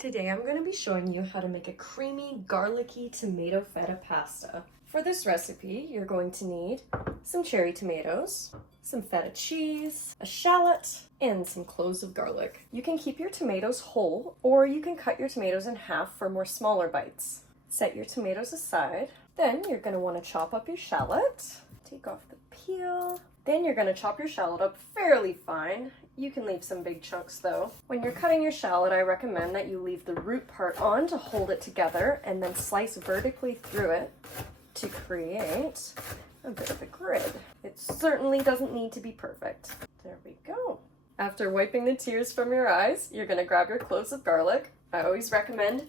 Today I'm going to be showing you how to make a creamy, garlicky tomato feta pasta. For this recipe, you're going to need some cherry tomatoes, some feta cheese, a shallot, and some cloves of garlic. You can keep your tomatoes whole, or you can cut your tomatoes in half for more smaller bites. Set your tomatoes aside. Then you're going to want to chop up your shallot. Take off the peel. Then you're going to chop your shallot up fairly fine. You can leave some big chunks though. When you're cutting your shallot, I recommend that you leave the root part on to hold it together and then slice vertically through it to create a bit of a grid. It certainly doesn't need to be perfect. There we go. After wiping the tears from your eyes, you're going to grab your cloves of garlic. I always recommend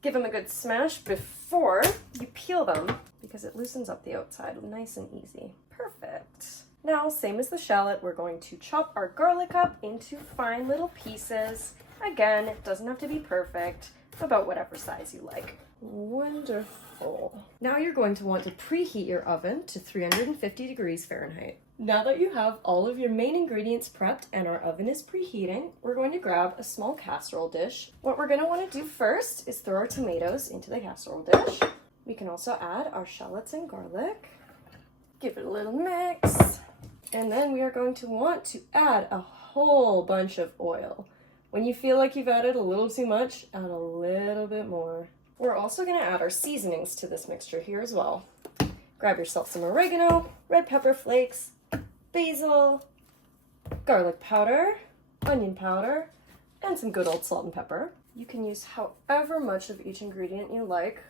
give them a good smash before you peel them because it loosens up the outside nice and easy. Perfect. Now, same as the shallot, we're going to chop our garlic up into fine little pieces. Again, it doesn't have to be perfect, about whatever size you like. Wonderful. Now you're going to want to preheat your oven to 350 degrees Fahrenheit. Now that you have all of your main ingredients prepped and our oven is preheating, we're going to grab a small casserole dish. What we're going to want to do first is throw our tomatoes into the casserole dish. We can also add our shallots and garlic. Give it a little mix. And then we are going to want to add a whole bunch of oil. When you feel like you've added a little too much, add a little bit more. We're also going to add our seasonings to this mixture here as well. Grab yourself some oregano, red pepper flakes, basil, garlic powder, onion powder, and some good old salt and pepper. You can use however much of each ingredient you like.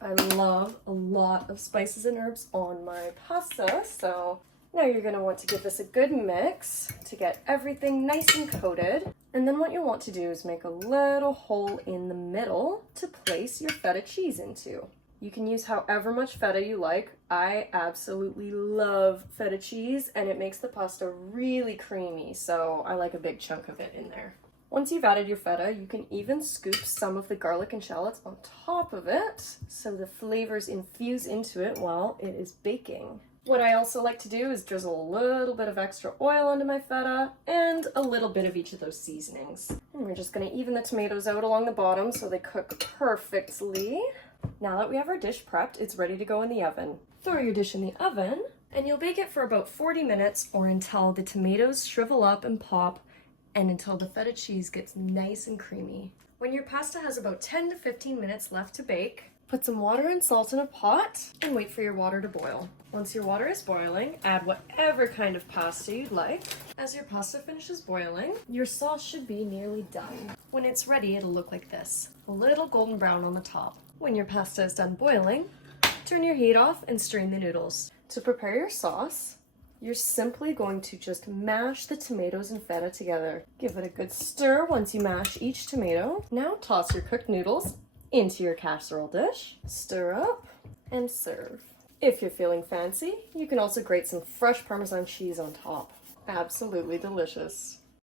I love a lot of spices and herbs on my pasta, so now you're going to want to give this a good mix to get everything nice and coated. And then what you'll want to do is make a little hole in the middle to place your feta cheese into. You can use however much feta you like. I absolutely love feta cheese and it makes the pasta really creamy, so I like a big chunk of it in there. Once you've added your feta, you can even scoop some of the garlic and shallots on top of it so the flavors infuse into it while it is baking. What I also like to do is drizzle a little bit of extra oil onto my feta and a little bit of each of those seasonings. And we're just going to even the tomatoes out along the bottom so they cook perfectly. Now that we have our dish prepped, it's ready to go in the oven. Throw your dish in the oven and you'll bake it for about 40 minutes or until the tomatoes shrivel up and pop and until the feta cheese gets nice and creamy. When your pasta has about 10 to 15 minutes left to bake, put some water and salt in a pot and wait for your water to boil. Once your water is boiling, add whatever kind of pasta you'd like. As your pasta finishes boiling, your sauce should be nearly done. When it's ready, it'll look like this, a little golden brown on the top. When your pasta is done boiling, turn your heat off and strain the noodles. To prepare your sauce, you're simply going to just mash the tomatoes and feta together. Give it a good stir once you mash each tomato. Now toss your cooked noodles into your casserole dish, stir up, and serve. If you're feeling fancy, you can also grate some fresh Parmesan cheese on top. Absolutely delicious.